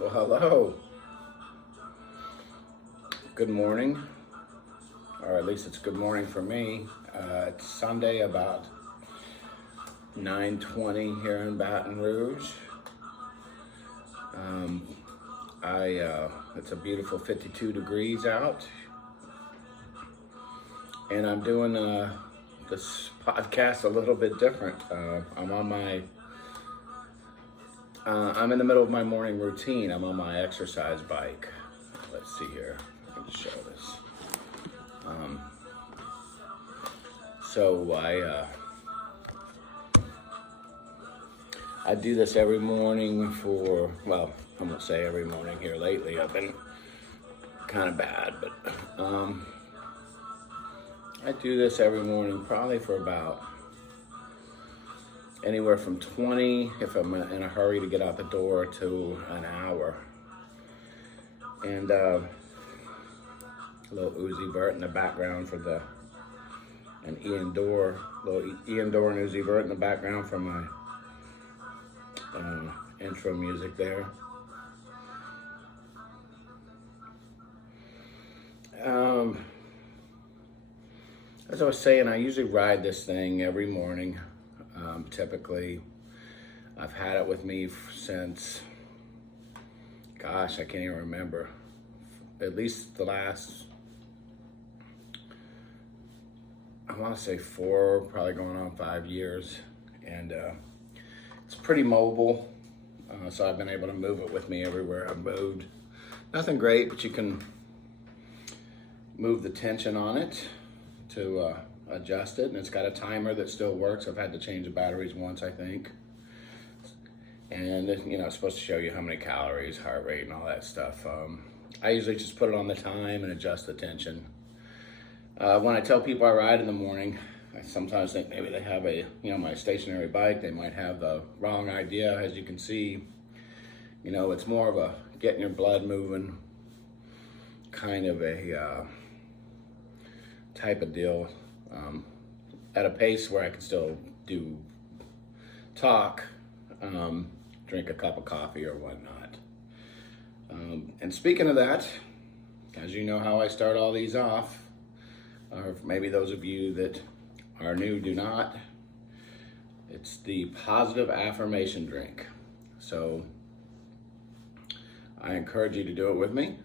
Well, hello. Good morning, or at least it's good morning for me. It's Sunday, about 9:20 here in Baton Rouge. It's a beautiful 52 degrees out, and I'm doing this podcast a little bit different. I'm in the middle of my morning routine. I'm on my exercise bike. Let's see here. I can show this. So I do this every morning for, well, I'm gonna say every morning here lately. I've been kind of bad, but I do this every morning probably for about anywhere from 20, if I'm in a hurry to get out the door, to an hour. And a little Uzi Vert in the background for and Ian Dorr, little Ian Dorr and Uzi Vert in the background for my intro music there. As I was saying, I usually ride this thing every morning. Typically, I've had it with me since, gosh, I can't even remember. At least the last, I want to say 4, probably going on 5 years. And it's pretty mobile, so I've been able to move it with me everywhere I've moved. Nothing great, but you can move the tension on it to adjust it, and it's got a timer that still works. I've had to change the batteries once, I think. And it's supposed to show you how many calories, heart rate, and all that stuff. I usually just put it on the time and adjust the tension. When I tell people I ride in the morning, I sometimes think maybe they have my stationary bike, they might have the wrong idea. As you can see, it's more of a getting your blood moving kind of a type of deal, at a pace where I can still talk, drink a cup of coffee or whatnot. And speaking of that, as you know how I start all these off, or maybe those of you that are new do not, it's the positive affirmation drink. So I encourage you to do it with me.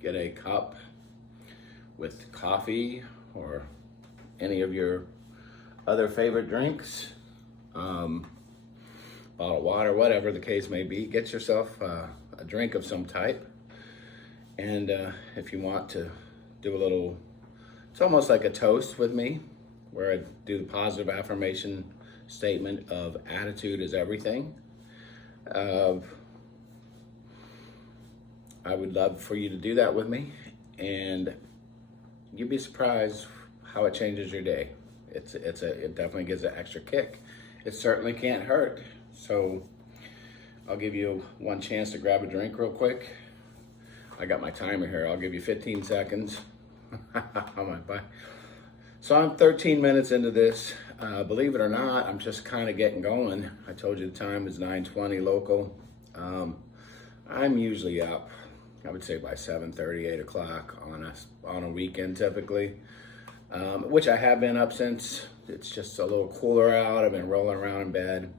Get a cup with coffee or any of your other favorite drinks, bottle of water, whatever the case may be. Get yourself a drink of some type. And if you want to do a little, it's almost like a toast with me, where I do the positive affirmation statement of attitude is everything. I would love for you to do that with me, and you'd be surprised how it changes your day. It definitely gives an extra kick. It certainly can't hurt. So I'll give you one chance to grab a drink real quick. I got my timer here. I'll give you 15 seconds. On my bike. So I'm 13 minutes into this. Believe it or not, I'm just kind of getting going. I told you the time is 9:20 local. I'm usually up, I would say by 7:30, 8 o'clock on a weekend typically, which I have been up since. It's just a little cooler out. I've been rolling around in bed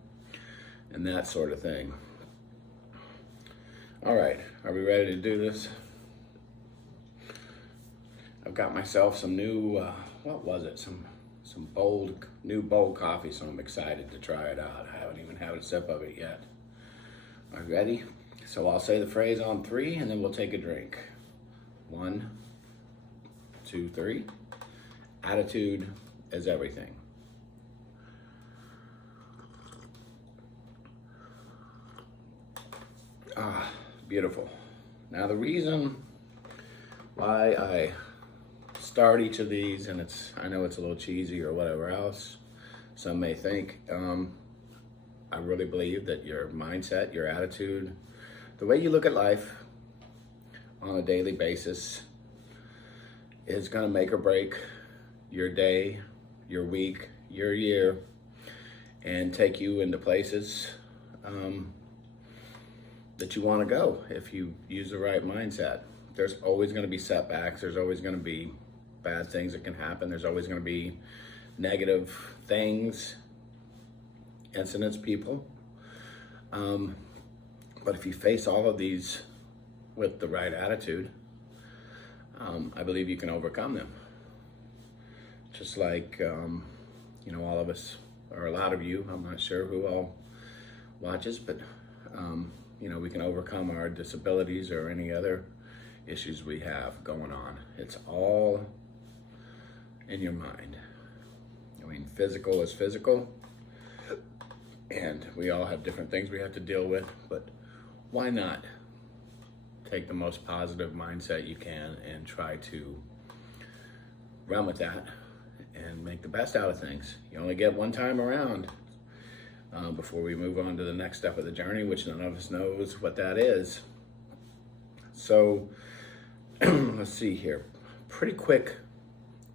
and that sort of thing. All right, are we ready to do this? I've got myself some new, some new bold coffee, so I'm excited to try it out. I haven't even had a sip of it yet. Are you ready? So I'll say the phrase on 3, and then we'll take a drink. 1, 2, 3. Attitude is everything. Ah, beautiful. Now the reason why I start each of these, and I know it's a little cheesy or whatever else some may think, I really believe that your mindset, your attitude, the way you look at life on a daily basis is going to make or break your day, your week, your year, and take you into places that you want to go if you use the right mindset. There's always going to be setbacks. There's always going to be bad things that can happen. There's always going to be negative things, incidents, people. But if you face all of these with the right attitude, I believe you can overcome them. Just like, all of us, or a lot of you, I'm not sure who all watches, but, we can overcome our disabilities or any other issues we have going on. It's all in your mind. Physical is physical, and we all have different things we have to deal with, but why not take the most positive mindset you can and try to run with that and make the best out of things. You only get one time around before we move on to the next step of the journey, which none of us knows what that is. So let's see here. Pretty quick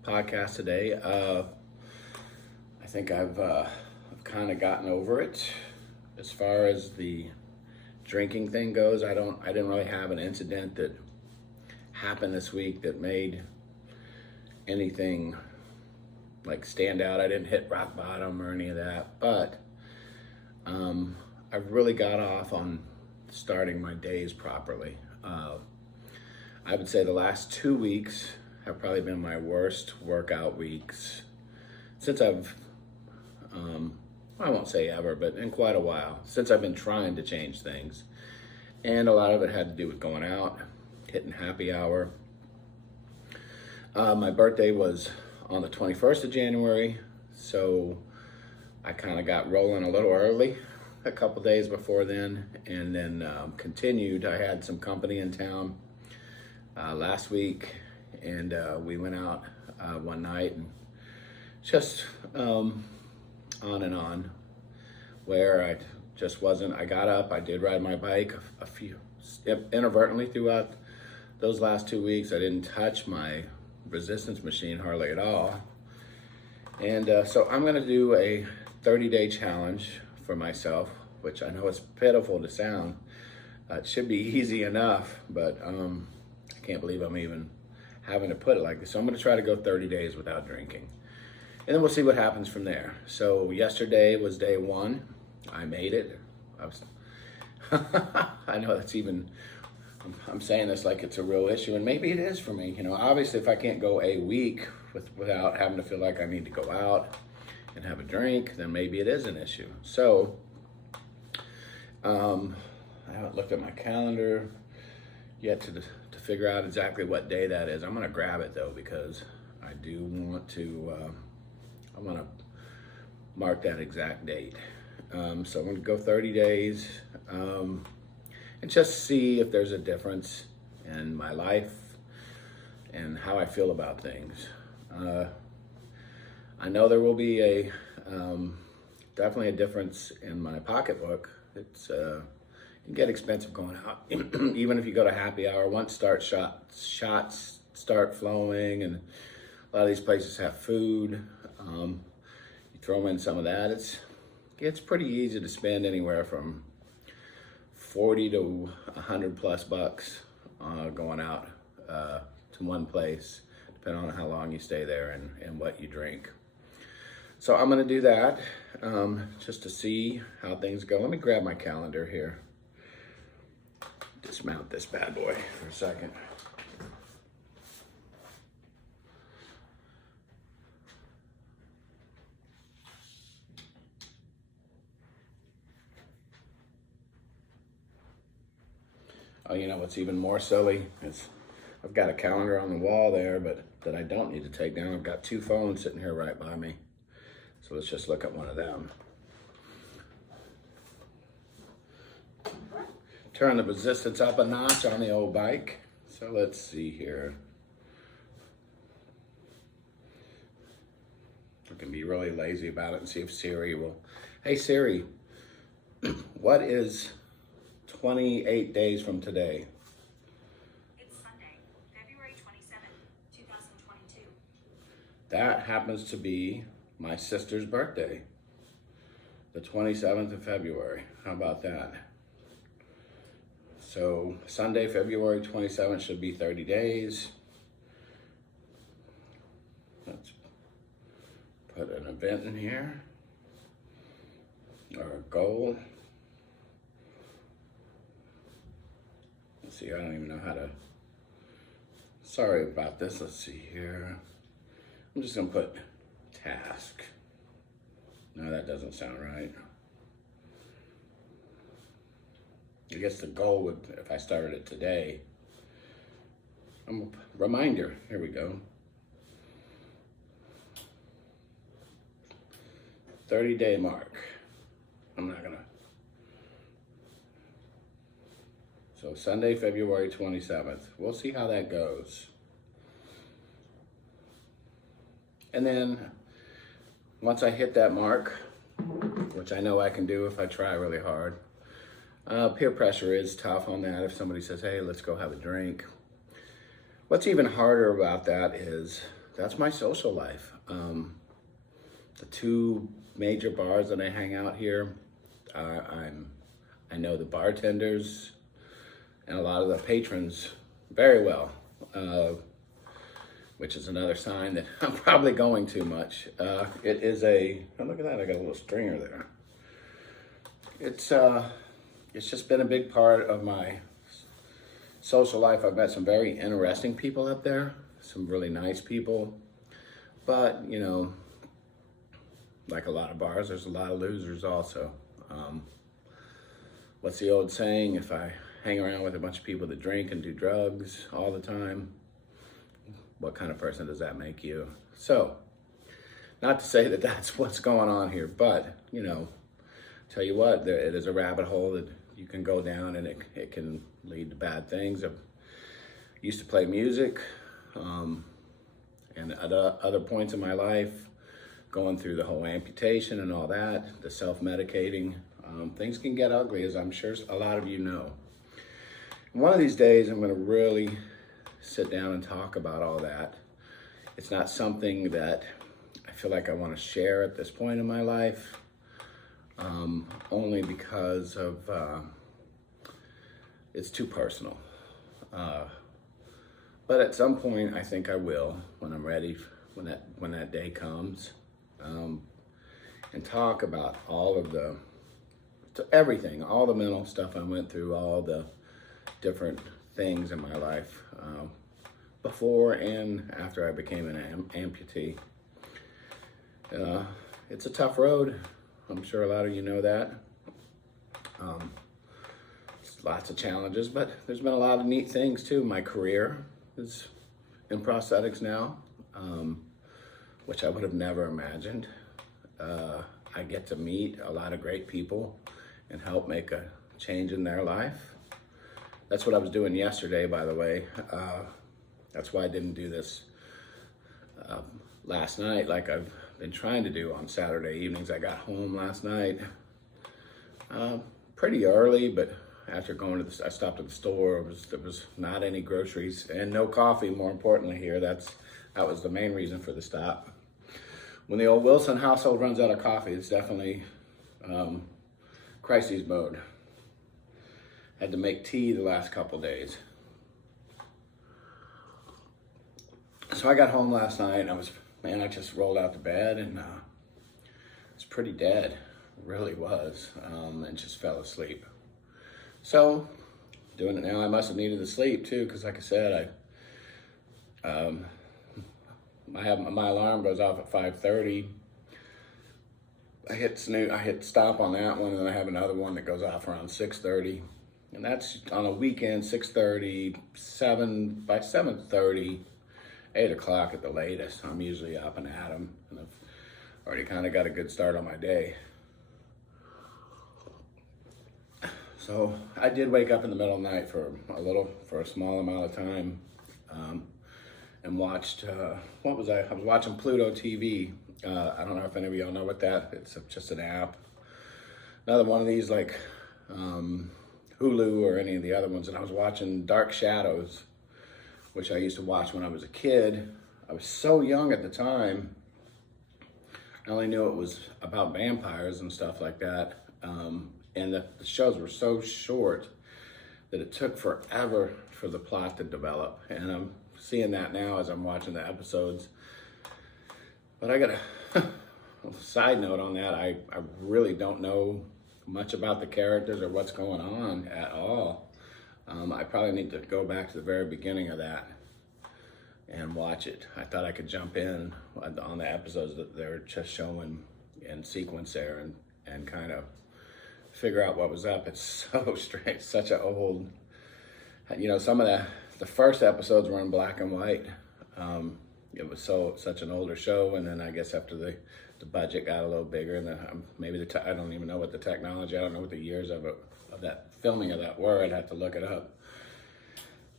podcast today. I think I've kind of gotten over it. As far as the drinking thing goes, I didn't really have an incident that happened this week that made anything like stand out. I didn't hit rock bottom or any of that, but I really got off on starting my days properly. I would say the last 2 weeks have probably been my worst workout weeks since I've, I won't say ever, but in quite a while, since I've been trying to change things. And a lot of it had to do with going out, hitting happy hour. My birthday was on the 21st of January, so I kind of got rolling a little early, a couple days before then, and then continued. I had some company in town last week, and we went out one night and just on and on, where I just wasn't. I got up, I did ride my bike a few inadvertently throughout those last 2 weeks. I didn't touch my resistance machine hardly at all. And so I'm gonna do a 30-day challenge for myself, which I know it's pitiful to sound. It should be easy enough, but I can't believe I'm even having to put it like this. So I'm gonna try to go 30 days without drinking. And then we'll see what happens from there. So yesterday was day one. I made it. I know that's even, I'm saying this like it's a real issue, and maybe it is for me. Obviously if I can't go a week without having to feel like I need to go out and have a drink, then maybe it is an issue. So I haven't looked at my calendar yet to figure out exactly what day that is. I'm gonna grab it though, because I do want to, I want to mark that exact date. So I'm gonna go 30 days and just see if there's a difference in my life and how I feel about things. I know there will be definitely a difference in my pocketbook. It can get expensive going out. Even if you go to happy hour, once shots start flowing, and a lot of these places have food, you throw in some of that, it's pretty easy to spend anywhere from 40 to 100 plus bucks going out to one place, depending on how long you stay there and what you drink. So I'm gonna do that just to see how things go. Let me grab my calendar here. Dismount this bad boy for a second. Oh, you know what's even more silly is I've got a calendar on the wall there, but that I don't need to take down. I've got 2 phones sitting here right by me. So let's just look at one of them. Turn the resistance up a notch on the old bike. So let's see here. I can be really lazy about it and see if Siri will. Hey Siri, what is 28 days from today? It's Sunday, February 27th, 2022. That happens to be my sister's birthday, the 27th of February. How about that? So Sunday, February 27th should be 30 days. Let's put an event in here, or a goal. Let's see, I don't even know how to, sorry about this. Let's see here. I'm just gonna put task. No, that doesn't sound right. I guess the goal would, if I started it today, reminder, here we go. 30-day mark. I'm not gonna. So Sunday, February 27th. We'll see how that goes. And then once I hit that mark, which I know I can do if I try really hard, peer pressure is tough on that. If somebody says, hey, let's go have a drink. What's even harder about that is that's my social life. The two major bars that I hang out here, I know the bartenders and a lot of the patrons very well, which is another sign that I'm probably going too much. It is a, oh, look at that, I got a little stringer there. It's just been a big part of my social life. I've met some very interesting people up there, some really nice people, but you know, like a lot of bars, there's a lot of losers also. What's the old saying? If I hang around with a bunch of people that drink and do drugs all the time, what kind of person does that make you? So, not to say that that's what's going on here, but you know, tell you what, it is a rabbit hole that you can go down, and it can lead to bad things. I used to play music, and at other points in my life, going through the whole amputation and all that, the self-medicating, things can get ugly, as I'm sure a lot of you know. And one of these days, I'm gonna really sit down and talk about all that. It's not something that I feel like I wanna share at this point in my life, only because of, it's too personal. But at some point, I think I will, when I'm ready, when that day comes, and talk about all of everything, all the mental stuff I went through, all the different things in my life, before and after I became an amputee. It's a tough road. I'm sure a lot of you know that. Lots of challenges, but there's been a lot of neat things too. My career is in prosthetics now, which I would have never imagined. I get to meet a lot of great people and help make a change in their life. That's what I was doing yesterday, by the way. That's why I didn't do this last night like I've been trying to do on Saturday evenings. I got home last night pretty early, but after going to I stopped at the store. There was not any groceries and no coffee, more importantly here. That was the main reason for the stop. When the old Wilson household runs out of coffee, it's definitely crisis mode. Had to make tea the last couple days. So I got home last night and I just rolled out to bed and it's pretty dead, it really was, and just fell asleep. So, doing it now, I must have needed the sleep too, because like I said, my alarm goes off at 5:30. I hit stop on that one, and then I have another one that goes off around 6:30. And that's on a weekend, 6:30, by 7:30, 8 o'clock at the latest. I'm usually up and at 'em, and I've already kind of got a good start on my day. So I did wake up in the middle of the night for a small amount of time, and watched, what was I was watching Pluto TV. I don't know if any of y'all know what that, it's just an app. Another one of these like Hulu or any of the other ones, and I was watching Dark Shadows, which I used to watch when I was a kid. I was so young at the time, I only knew it was about vampires and stuff like that. And the shows were so short that it took forever for the plot to develop. And I'm seeing that now as I'm watching the episodes. But I got a side note on that. I really don't know much about the characters or what's going on at all. I probably need to go back to the very beginning of that and watch it. I thought I could jump in on the episodes that they're just showing in sequence there and kind of figure out what was up. It's so strange, such an old, some of the first episodes were in black and white. It was such an older show, and then I guess after the budget got a little bigger, and maybe I don't even know what the technology, I don't know what the years of that filming of that were. I'd have to look it up.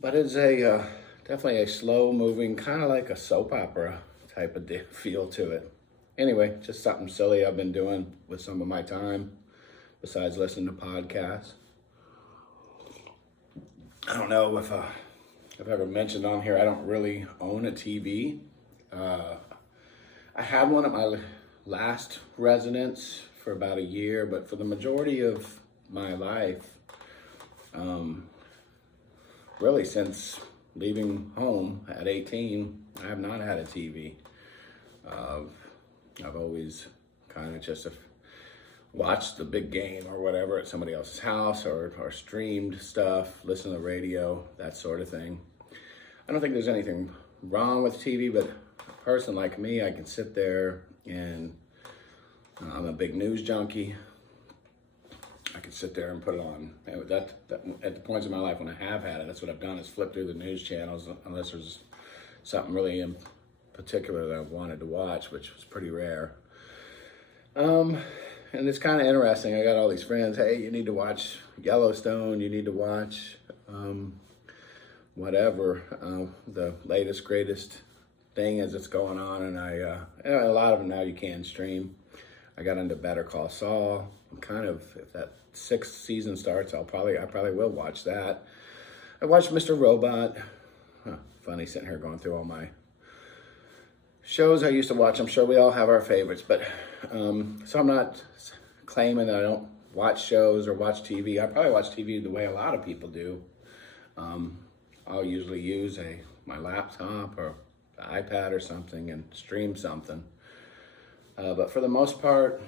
But it's definitely a slow moving, kind of like a soap opera type of feel to it. Anyway, just something silly I've been doing with some of my time besides listening to podcasts. I don't know if I've ever mentioned on here, I don't really own a TV. I had one at my last residence for about a year, but for the majority of my life, really since leaving home at 18, I have not had a TV. I've always kind of just watched the big game or whatever at somebody else's house or streamed stuff, listened to the radio, that sort of thing. I don't think there's anything wrong with TV, but a person like me, I can sit there and I'm a big news junkie. I can sit there and put it on. That at the points in my life when I have had it, that's what I've done is flip through the news channels unless there's something really in particular that I've wanted to watch, which was pretty rare. And it's kind of interesting. I got all these friends. Hey, you need to watch Yellowstone. You need to watch whatever the latest, greatest thing is that's going on. And a lot of them now you can stream. I got into Better Call Saul. I'm kind of, if that 6th season starts, I probably will watch that. I watched Mr. Robot. Funny sitting here going through all my shows I used to watch. I'm sure we all have our favorites, but so I'm not claiming that I don't watch shows or watch TV. I probably watch TV the way a lot of people do. I'll usually use my laptop or the iPad or something and stream something. But for the most part,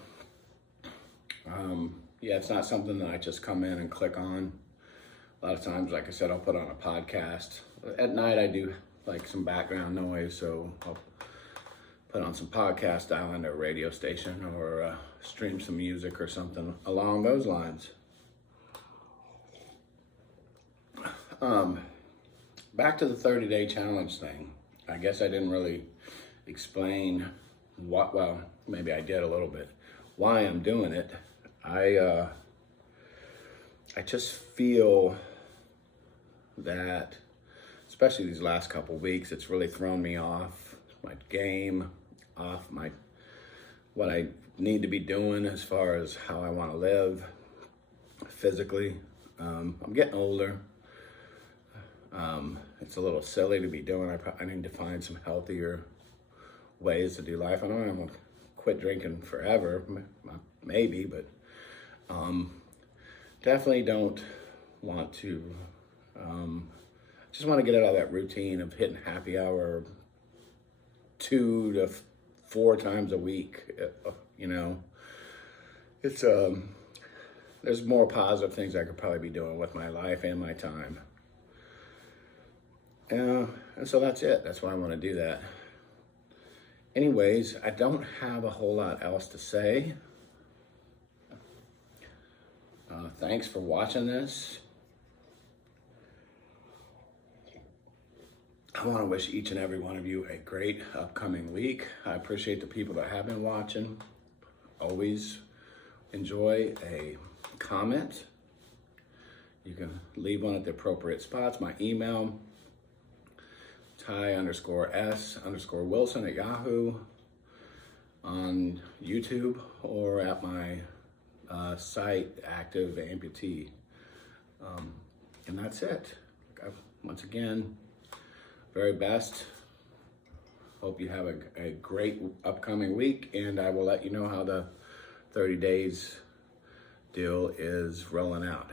it's not something that I just come in and click on. A lot of times, like I said, I'll put on a podcast. At night, I do like some background noise, so I'll put on some podcast, dial into a radio station, or stream some music or something along those lines. Back to the 30-day challenge thing. I guess I didn't really explain maybe I did a little bit, why I'm doing it. I just feel that, especially these last couple weeks, it's really thrown me off my game, off what I need to be doing as far as how I want to live physically. I'm getting older. It's a little silly to be doing. I need to find some healthier ways to do life. I don't know I'm gonna quit drinking forever, maybe, but definitely don't want to. Just want to get out of that routine of hitting happy hour 2 to 4 times a week. It's there's more positive things I could probably be doing with my life and my time. And so that's it. That's why I want to do that. Anyways, I don't have a whole lot else to say. Thanks for watching this. I want to wish each and every one of you a great upcoming week. I appreciate the people that have been watching. Always enjoy a comment. You can leave one at the appropriate spots. My email, Ty_S_Wilson at Yahoo, on YouTube, or at my site, Active Amputee. And that's it. Once again, very best. Hope you have a great upcoming week, and I will let you know how the 30 days deal is rolling out.